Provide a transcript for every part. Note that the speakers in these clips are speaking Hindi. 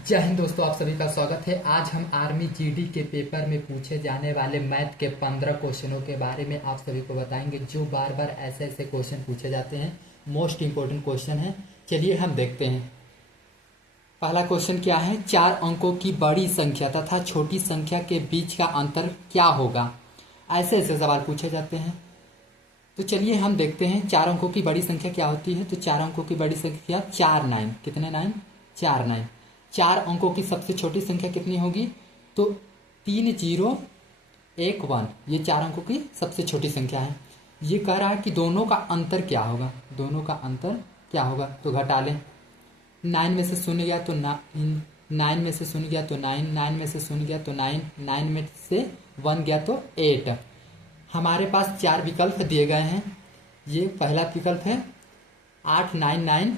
जय हिंद दोस्तों, आप सभी का स्वागत है। आज हम आर्मी जीडी के पेपर में पूछे जाने वाले मैथ के 15 क्वेश्चनों के बारे में आप सभी को बताएंगे, जो बार बार ऐसे ऐसे क्वेश्चन पूछे जाते हैं। मोस्ट इंपोर्टेंट क्वेश्चन है। चलिए हम देखते हैं। पहला क्वेश्चन क्या है? 4 अंकों की बड़ी संख्या तथा छोटी संख्या के बीच का अंतर क्या होगा? ऐसे ऐसे सवाल पूछे जाते हैं। तो चलिए हम देखते हैं 4 अंकों की बड़ी संख्या क्या होती है। तो 4 अंकों की बड़ी संख्या 4 9। कितने 9? 4 9। 4 अंकों की सबसे छोटी संख्या कितनी होगी? तो 3 0 1 1। ये 4 अंकों की सबसे छोटी संख्या है। ये कह रहा है कि दोनों का अंतर क्या होगा। दोनों का अंतर क्या होगा? तो घटा लें। 9 में से शून्य गया तो 9 में से शून्य गया तो 9, 9 में से शून्य गया तो 9, 9 में से 1 गया तो 8। हमारे पास 4 विकल्प दिए गए हैं। ये पहला विकल्प है 8 9 9,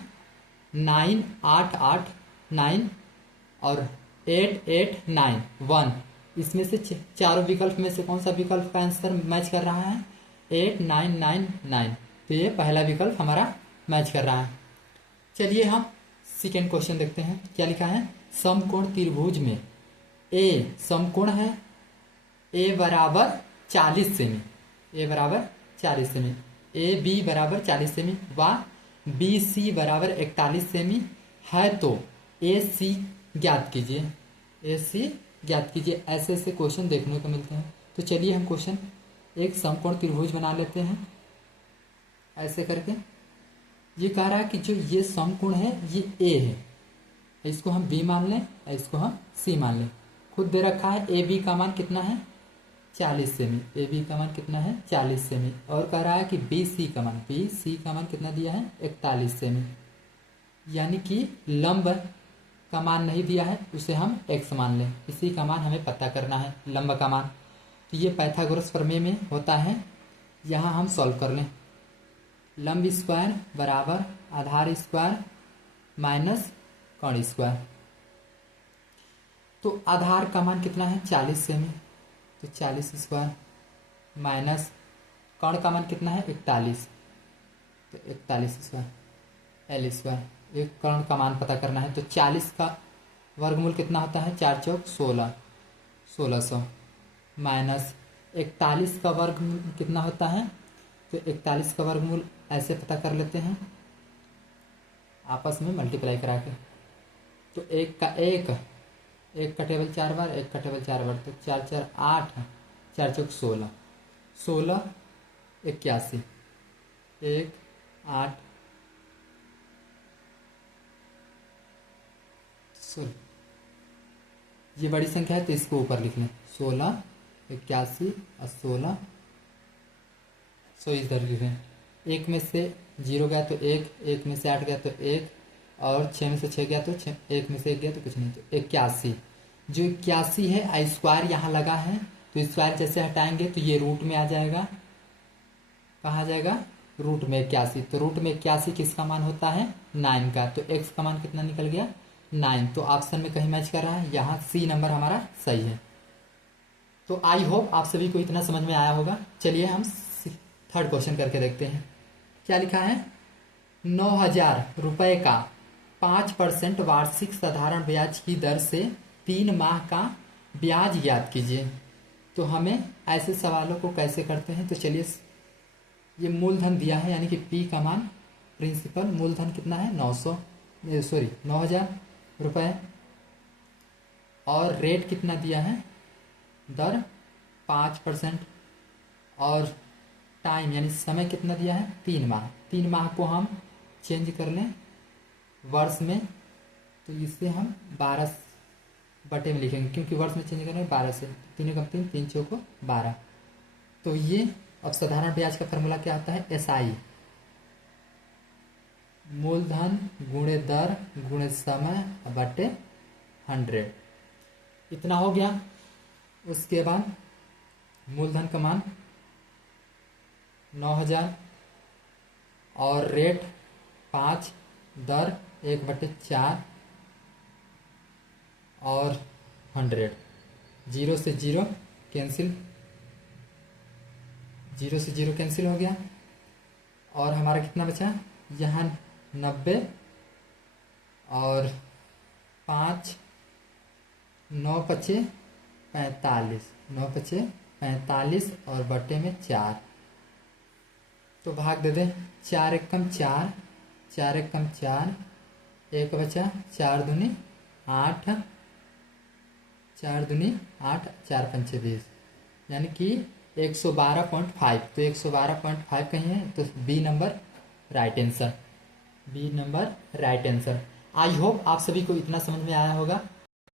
9 8 8 9 और 8 8 9 1। इसमें से चारों विकल्प में से कौन सा विकल्प का आंसर मैच कर रहा है? 8 9 9 9। तो ये पहला विकल्प हमारा मैच कर रहा है। चलिए हम सेकेंड क्वेश्चन देखते हैं। क्या लिखा है? समकोण त्रिभुज में ए समकोण है, ए बराबर 40 सेमी, ए बराबर 40 सेमी, ए बी बराबर 40 सेमी व बी सी बराबर 41 सेमी है, तो ए सी ज्ञात कीजिए। ए सी ज्ञात कीजिए। ऐसे ऐसे क्वेश्चन देखने को मिलते हैं। तो चलिए हम क्वेश्चन एक समकोण त्रिभुज बना लेते हैं। ऐसे करके ये कह रहा है कि जो ये समकोण है ये ए है, इसको हम बी मान लें, इसको हम सी मान लें। खुद दे रखा है ए बी का मान कितना है? 40 सेमी। ए बी का मान कितना है? 40 सेमी। और कह रहा है कि बी सी का मान, बी सी का मान कितना दिया है? 41 सेमी। यानी कि लंब का मान नहीं दिया है, उसे हम एक्स मान लें। इसी का मान हमें पता करना है, लंब का मान। तो ये पाइथागोरस प्रमेय में होता है। यहाँ हम सॉल्व कर लें। लंब स्क्वायर बराबर आधार स्क्वायर माइनस कर्ण स्क्वायर। तो आधार का मान कितना है? 40 सेमी। तो 40 स्क्वायर माइनस कर्ण का मान कितना है? 41। तो 41 स्क्वायर एल स्क्वायर। एक कर्ण का मान पता करना है। तो 40 का वर्गमूल कितना होता है? 4 चौक 16, 1600 माइनस 41 का वर्गमूल कितना होता है? तो 41 का वर्गमूल ऐसे पता कर लेते हैं, आपस में मल्टीप्लाई करा के। तो एक का एक टेबल 4 बार, एक का टेबल 4 बार, तो 4 4 8, 4 चौक 16, 16 81, 1 8 16। ये बड़ी संख्या है तो इसको ऊपर लिख लें। 16 81 और 16 इधर लिख लें। एक में से 0 गया तो 1, एक में से 8 गया तो 1, और 6 में से 6 गया तो 6, एक में से 1 गया तो कुछ नहीं, तो 81। जो 81 है आई स्क्वायर यहाँ लगा है, तो स्क्वायर जैसे हटाएंगे तो ये रूट में आ जाएगा। कहाँ जाएगा? रूट में 81। तो रूट में 81 किसका मान होता है? 9 का। तो x का मान कितना निकल गया? 9। तो ऑप्शन में कहीं मैच कर रहा है, यहाँ सी नंबर हमारा सही है। तो आई होप आप सभी को इतना समझ में आया होगा। चलिए हम थर्ड क्वेश्चन करके देखते हैं। क्या लिखा है? 9,000 रुपये का 5% वार्षिक साधारण ब्याज की दर से 3 माह का ब्याज ज्ञात कीजिए। तो हमें ऐसे सवालों को कैसे करते हैं? तो चलिए, ये मूलधन दिया है, यानी कि पी का मान प्रिंसिपल मूलधन कितना है? 9,000 रुपये। और रेट कितना दिया है? दर 5%। और टाइम यानी समय कितना दिया है? 3 माह। 3 माह को हम चेंज कर लें वर्ष में, तो इससे हम 12 बटे में लिखेंगे, क्योंकि वर्ष में चेंज करेंगे 12 से। 3 कम 3, 3 चौको 12। तो ये अब साधारण ब्याज का फॉर्मूला क्या होता है? SI, मूलधन गुणे दर गुणे समय बटे 100। इतना हो गया। उसके बाद मूलधन का मान 9,000 और रेट 5, दर 1/4 और 100। 0 से 0 कैंसिल, 0 से 0 कैंसिल हो गया। और हमारा कितना बचा? यहाँ 90 और 5 9 पचे 45, 9 पचे 45 और बटे में 4, तो भाग दे दे। 4 एकम 4, 4 एकम 4, एक बचा, 4 दूनी 8, 4 दूनी 8, 4 पंचे 20, यानी कि 112.5। तो 112.5 कहीं है तो B number right answer, B number right answer. I hope आप सभी को इतना समझ में आया होगा।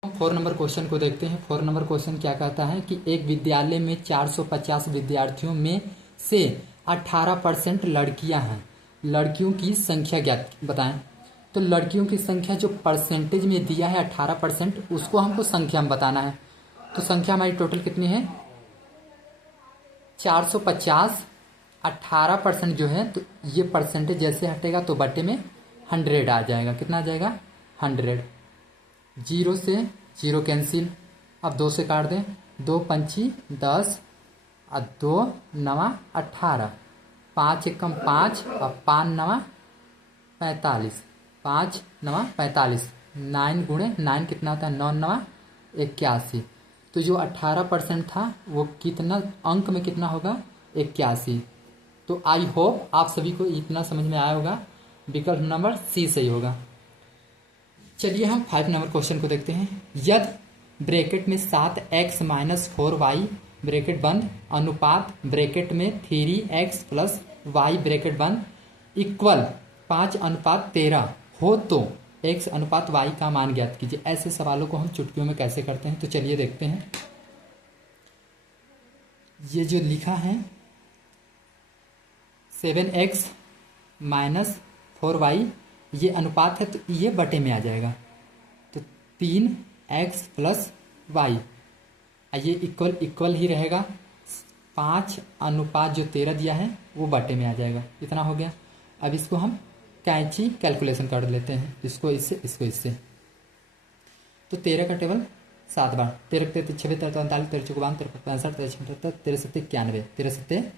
4 नंबर क्वेश्चन को देखते हैं। 4 नंबर क्वेश्चन क्या कहता है कि एक विद्यालय में 450 विद्यार्थियों में से 18% लड़कियां हैं, लड़कियों की संख्या ज्ञात बताएं। तो लड़कियों की संख्या जो परसेंटेज में दिया है 18%, उसको हमको संख्या में बताना है। तो संख्या हमारी टोटल कितनी है 450, 18% जो है, तो ये परसेंटेज जैसे हटेगा तो बटे में 100 आ जाएगा। कितना आ जाएगा 100। 0 से 0 कैंसिल, अब 2 से काट दें, 2 पंची 10 और 2 नवा 18, 5 एकम 5 और 5 नवा 45, 5 नवा 45, 9 गुणे 9 कितना होता है 9 नवा 81। तो जो 18% था वो कितना अंक में कितना होगा 81। तो आई होप आप सभी को इतना समझ में आया होगा। विकल्प नंबर सी सही होगा। चलिए हम 5 नंबर क्वेश्चन को देखते हैं। यदि ब्रैकेट में 7x माइनस 4y ब्रैकेट बंद अनुपात ब्रैकेट में 3x प्लस y ब्रैकेट बंद इक्वल 5:13 हो तो x अनुपात y का मान ज्ञात कीजिए। ऐसे सवालों को हम चुटकियों में कैसे करते हैं, तो चलिए देखते हैं। ये जो लिखा है 7x माइनस 4y ये अनुपात है, तो ये बटे में आ जाएगा। तो 3x प्लस वाई, ये इक्वल इक्वल ही रहेगा। 5:13 दिया है वो बटे में आ जाएगा। इतना हो गया। अब इसको हम कैंची कैलकुलेशन कर लेते हैं, इसको इससे इसको इससे। तो 13 का टेबल 7 बार, 13 33 26 43 45 43 54 53 65 73 13 7 91, 13 7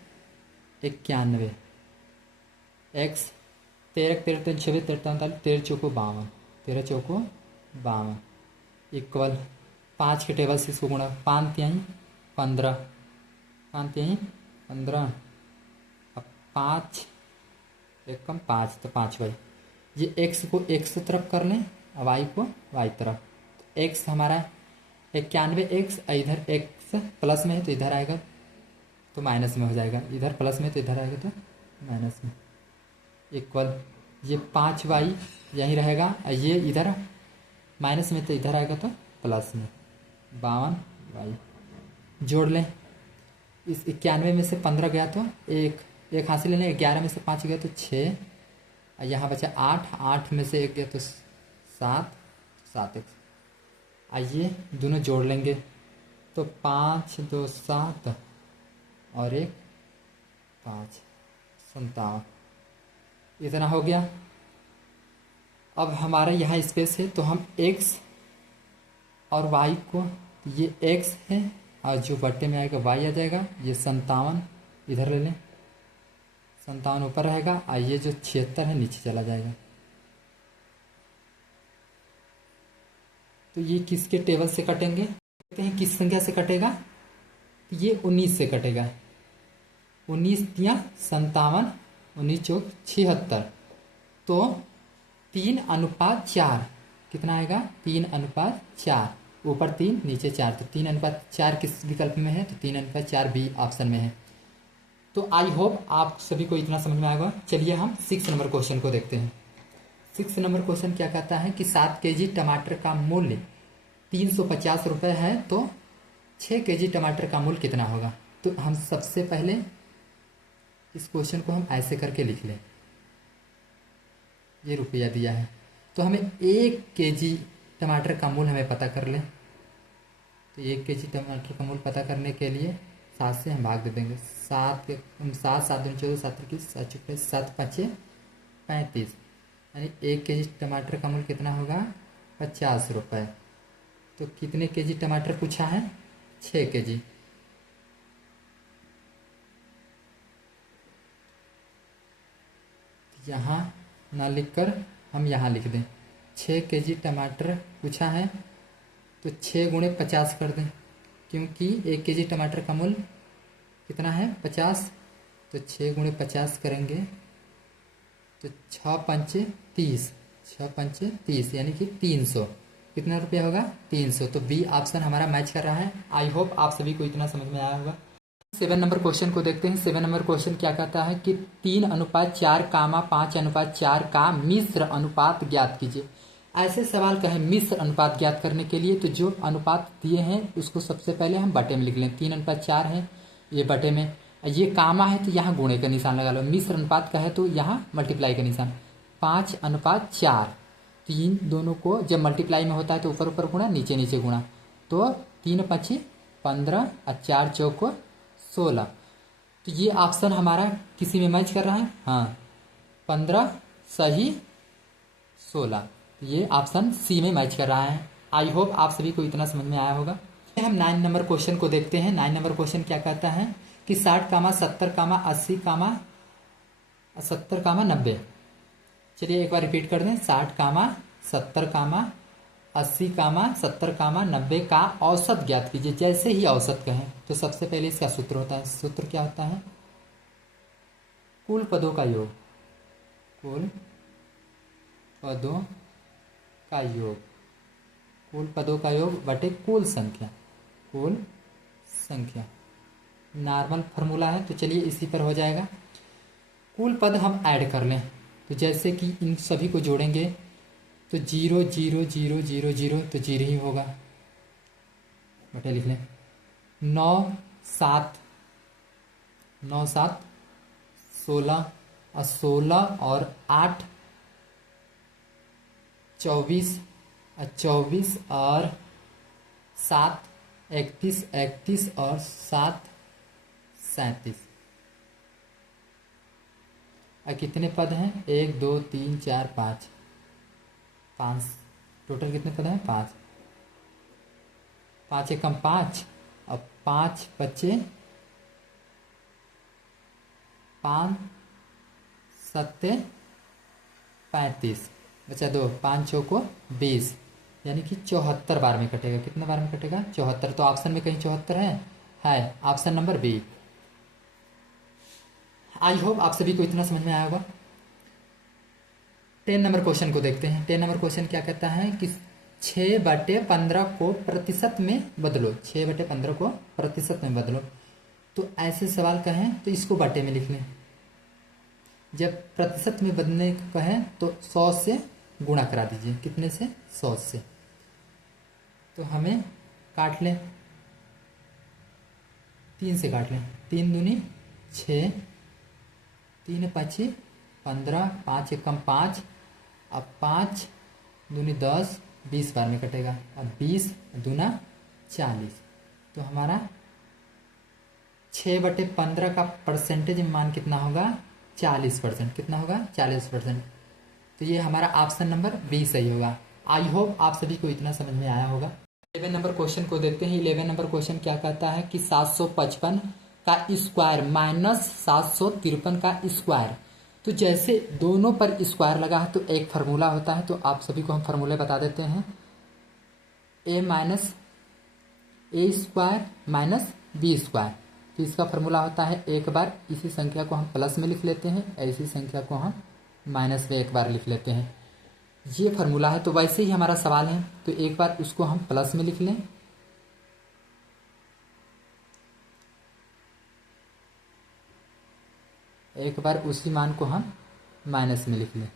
91 एक्स 13 13 3 26 43 45 13 चौको 52, 13 चौको 52 इक्वल 5 के टेबल से इसको गुणा, 5 तिहाई 15, 5 तिहाई 15, अब 5 एकम 5 तो 5y। ये x को x तरफ कर लें, y को y तरफ। तो x हमारा 91x, इधर x प्लस में है तो इधर आएगा तो माइनस में हो जाएगा, इधर प्लस में तो इधर आएगा तो माइनस में इक्वल ये 5y यहीं रहेगा, ये इधर माइनस में तो इधर आएगा तो प्लस में 52y। जोड़ लें, इस 91 में से 15 गया तो एक हासिल लेना, 11 में से 5 गया तो 6, यहाँ बचा 8, 8 में से 1 गया तो 7, 7x। आइए दोनों जोड़ लेंगे तो 5 2 7 और 1 5, 57। इतना हो गया। अब हमारा यहाँ स्पेस है तो हम x और y को, ये x है और जो बट्टे में आएगा y आ जाएगा। ये 57 इधर ले लें, 57 ऊपर रहेगा और ये जो 76 है नीचे चला जाएगा। तो ये किसके टेबल से कटेंगे, देखते हैं किस संख्या से कटेगा। ये 19 से कटेगा, 19 तिया 57, 19 चौक 76, तो 3:4 कितना आएगा 3:4, ऊपर 3 नीचे 4, तो 3:4 किस विकल्प में है, तो 3:4 बी ऑप्शन में है। तो आई होप आप सभी को इतना समझ में आएगा। चलिए हम 6 नंबर क्वेश्चन को देखते हैं। 6 नंबर क्वेश्चन क्या कहता है कि 7 kg टमाटर का मूल्य 350 रुपये है तो 6 kg टमाटर का मूल्य कितना होगा। तो हम सबसे पहले इस क्वेश्चन को हम ऐसे करके लिख लें, ये रुपया दिया है तो हमें 1 kg टमाटर का मूल्य हमें पता कर लें। तो 1 kg टमाटर का मूल्य पता करने के लिए 7 से हम भाग दे देंगे। 7 7 दूनी 14 7 21 7 24 7 5 35, यानी 1 kg टमाटर का मूल्य कितना होगा 50 रुपये। तो कितने kg टमाटर पूछा है 6 kg। यहाँ ना लिखकर हम यहाँ लिख दें 6 kg टमाटर पूछा है तो 6 × 50 कर दें, क्योंकि 1 kg टमाटर का मूल्य कितना है 50। तो 6 × 50 करेंगे तो 6×5 = 30, 6×5 = 30 यानी कि 300। कितना रुपया होगा 300। तो बी ऑप्शन हमारा मैच कर रहा है। आई होप आप सभी को इतना समझ में आया होगा। 7 नंबर क्वेश्चन को देखते हैं। 7 नंबर क्वेश्चन क्या कहता है कि 3:4, 5:4 का मिश्र अनुपात ज्ञात कीजिए। ऐसे सवाल कहें मिश्र अनुपात ज्ञात करने के लिए तो जो अनुपात दिए हैं उसको सबसे पहले हम बटे में लिख लें। 3:4 है, ये बटे में, ये कामा है तो यहाँ गुणे का निशान लगा लो। मिश्र अनुपात का है तो यहाँ मल्टीप्लाई का निशान। 5:4, 3 दोनों को जब मल्टीप्लाई में होता है तो ऊपर ऊपर गुणा, नीचे नीचे गुणा। तो 3×5 = 15 और 4 × 4 = 16। तो ये ऑप्शन हमारा किसी में मैच कर रहा है। हाँ, 15 सही 16, ये ऑप्शन सी में मैच कर रहा है। आई होप आप सभी को इतना समझ में आया होगा। हम 9 नंबर क्वेश्चन को देखते हैं। 9 नंबर क्वेश्चन क्या कहता है कि 60, 70, 80, 70, 90। चलिए एक बार रिपीट कर दें। 60, 70, 80, 70, 90 का औसत ज्ञात कीजिए। जैसे ही औसत कहें तो सबसे पहले इसका सूत्र होता है। सूत्र क्या होता है? कुल पदों का योग, कुल पदों का योग, कुल पदों का योग बटे कुल संख्या, कुल संख्या। नॉर्मल फार्मूला है तो चलिए इसी पर हो जाएगा। कुल पद हम ऐड कर लें तो जैसे कि इन सभी को जोड़ेंगे तो 0 0 0 0 0 तो 0 ही होगा, बटे लिख लें। 9 7 9 7 16 और 16 और 8 24 और 24 और 7 31 31 और 7 37। और कितने पद हैं? 1 2 3 4 5, 5 टोटल कितने पद हैं? 5। 5 एकम 5 और 5 बचे 5 7 35, बचा 2, 5 चौको 20 यानी कि 74 बार में कटेगा। कितने बार में कटेगा? 74। तो ऑप्शन में कहीं 74 है option number B. I hope आप सभी को इतना समझ में आया होगा। 10 नंबर क्वेश्चन को देखते हैं। 10 नंबर क्वेश्चन क्या कहता है कि 6/15 को प्रतिशत में बदलो। 6/15 को प्रतिशत में बदलो। तो ऐसे सवाल कहें तो इसको बटे में लिख लें। जब प्रतिशत में बदलने को कहें तो 100 से गुणा करा दीजिए। कितने से? 100 से। तो हमें काट लें, 3 से काट लें। 3 दूनी 6, 3 5 15, 5 एकम 5, अब 5 दूनी 10, 20 बार में कटेगा। अब 20 दूना 40। तो हमारा 6/15 का परसेंटेज मान कितना होगा? 40%। कितना होगा? 40%। तो ये हमारा ऑप्शन नंबर बी सही होगा। आई होप आप सभी को इतना समझ में आया होगा। 11 नंबर क्वेश्चन को देखते हैं। 11 नंबर क्वेश्चन क्या कहता है कि 755 का स्क्वायर माइनस 753 का स्क्वायर। तो जैसे दोनों पर स्क्वायर लगा है तो एक फार्मूला होता है, तो आप सभी को हम फार्मूले बता देते हैं। a minus A square minus B square. तो इसका फार्मूला होता है, एक बार इसी संख्या को हम प्लस में लिख लेते हैं, ऐसी संख्या को हम माइनस में एक बार लिख लेते हैं। ये फार्मूला है। तो वैसे ही हमारा सवाल है तो एक बार उसको हम प्लस में लिख लें, एक बार उसी मान को हम माइनस में लिख लें।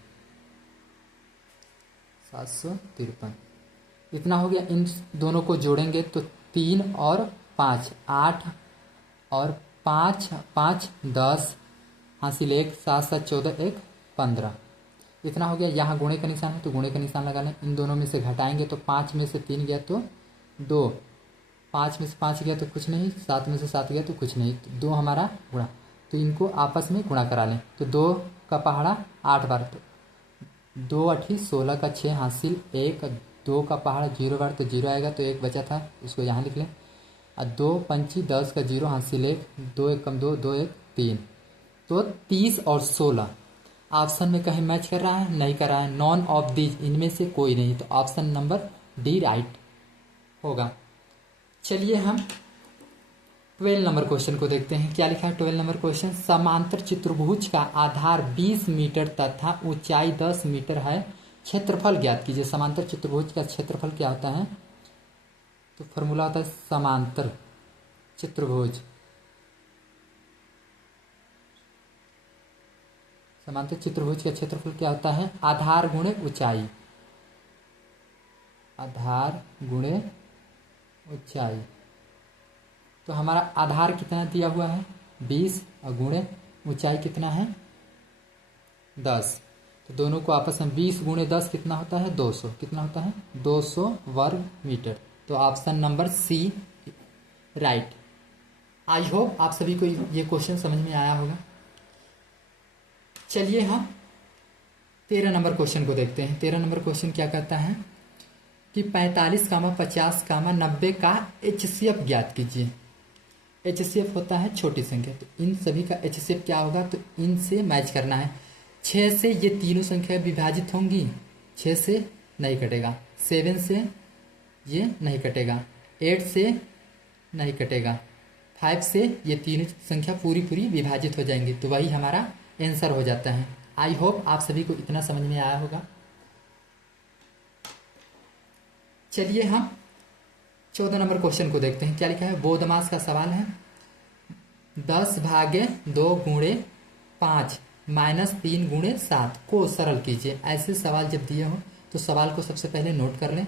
753 इतना हो गया। इन दोनों को जोड़ेंगे तो 3 और 5 8 और 5 5 10 हासिल 1 7 7 14 1 15 इतना हो गया। यहाँ गुणे का निशान है तो गुणे का निशान लगा लें। इन दोनों में से घटाएंगे तो 5 में से 3 गया तो 2, 5 में से 5 गया तो कुछ नहीं, 7 में से 7 गया तो कुछ नहीं, तो 2 हमारा गुणा। तो इनको आपस में गुणा करा लें तो 2 का पहाड़ा 8 बार, तो 2 8 16 का 6 हासिल 1, 2 का पहाड़ा 0 बार तो 0 आएगा, तो 1 बचा था उसको यहाँ लिख लें। और 2 5 10 का 0 हासिल 1, 2 1 कम 2 2 1 3, तो 30 और 16 ऑप्शन में कहीं मैच कर रहा है? नहीं कर रहा है। नॉन ऑफ दीज, इनमें से कोई नहीं। तो ऑप्शन नंबर डी राइट। होगा। चलिए हम 12 नंबर क्वेश्चन को देखते हैं। क्या लिखा है 12 नंबर क्वेश्चन? समांतर चतुर्भुज का आधार 20 मीटर तथा ऊंचाई 10 मीटर है, क्षेत्रफल ज्ञात कीजिए। समांतर चतुर्भुज का क्षेत्रफल क्या होता है? तो फॉर्मूला होता है समांतर चतुर्भुज। समांतर चतुर्भुज का क्षेत्रफल क्या होता है? आधार गुणे ऊंचाई, आधार गुणे ऊंचाई। तो हमारा आधार कितना दिया हुआ है? 20 और गुणे ऊंचाई कितना है? 10। तो दोनों को आपस में 20 गुणे 10 कितना होता है? 200। कितना होता है? 200 वर्ग मीटर। तो option number C right. I hope आप सभी को ये क्वेश्चन समझ में आया होगा। चलिए हम 13 नंबर क्वेश्चन को देखते हैं। 13 नंबर क्वेश्चन क्या कहता है कि 45, 50, 90 का HCF ज्ञात कीजिए। HCF होता है छोटी संख्या, तो इन सभी का HCF क्या होगा? तो इनसे मैच करना है। 6 से ये तीनों संख्या विभाजित होंगी, 6 से नहीं कटेगा, 7 से ये नहीं कटेगा, 8 से नहीं कटेगा, 5 से ये तीनों संख्या पूरी पूरी विभाजित हो जाएंगी। तो वही हमारा आंसर हो जाता है। आई होप आप सभी को इतना समझ में आया होगा। चलिए हम 14 नंबर क्वेश्चन को देखते हैं। क्या लिखा है? बोधमास का सवाल है। 10 भागे 2 गुणे 5 माइनस 3 गुणे 7 को सरल कीजिए। ऐसे सवाल जब दिए हो तो सवाल को सबसे पहले नोट कर लें।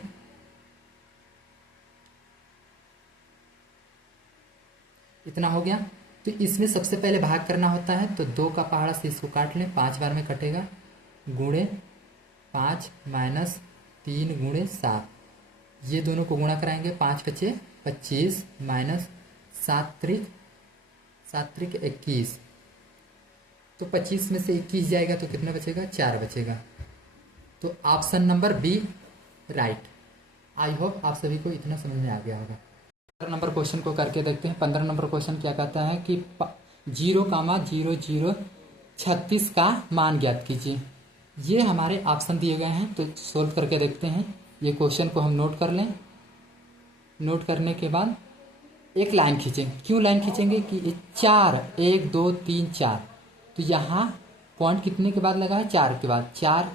इतना हो गया। तो इसमें सबसे पहले भाग करना होता है, तो 2 का पहाड़ा से इसको काट लें, 5 बार में कटेगा, गुणे 5 माइनस 3 गुणे 7, ये दोनों को गुणा कराएंगे, 5 बचे 25 माइनस 7 त्रिक 21। तो 25 में से 21 जाएगा तो कितना बचेगा? 4 बचेगा। तो option number B right. I hope आप सभी को इतना समझ में आ गया होगा। 15 नंबर क्वेश्चन को करके देखते हैं। 15 नंबर क्वेश्चन क्या कहता है कि 0,00 36 का मान ज्ञात कीजिए। ये हमारे ऑप्शन दिए गए हैं, तो सोल्व करके देखते हैं। ये क्वेश्चन को हम नोट कर लें। नोट करने के बाद एक लाइन खींचेंगे। क्यों लाइन खींचेंगे? कि 4 1 2 3 4, तो यहाँ पॉइंट कितने के बाद लगा है? 4 के बाद। 4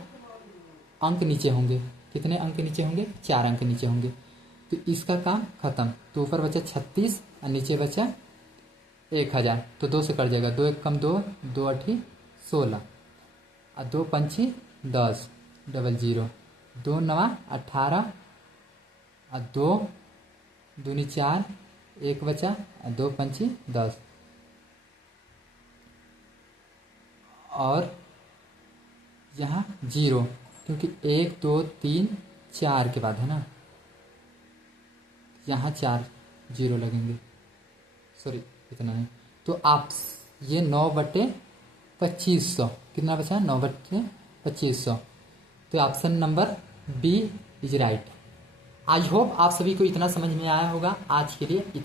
अंक नीचे होंगे। कितने अंक नीचे होंगे? 4 अंक नीचे होंगे। तो इसका काम खत्म। तो ऊपर बचा 36 और नीचे बचा 1000। तो 2 से कट जाएगा, 2 1 कम 2, 2 8 16 और 2 पंची 10, 00, 2 9 18 और 2 दूनी 4, 1 बचा और 2 पंची 10। और यहाँ 0, क्योंकि 1 2 3 4 के बाद है ना, यहाँ 4 0 लगेंगे। सॉरी इतना है। तो आप ये 9/2500 कितना बचा? 9/2500। तो option number B is right. I hope आप सभी को इतना समझ में आया होगा। आज के लिए इतना।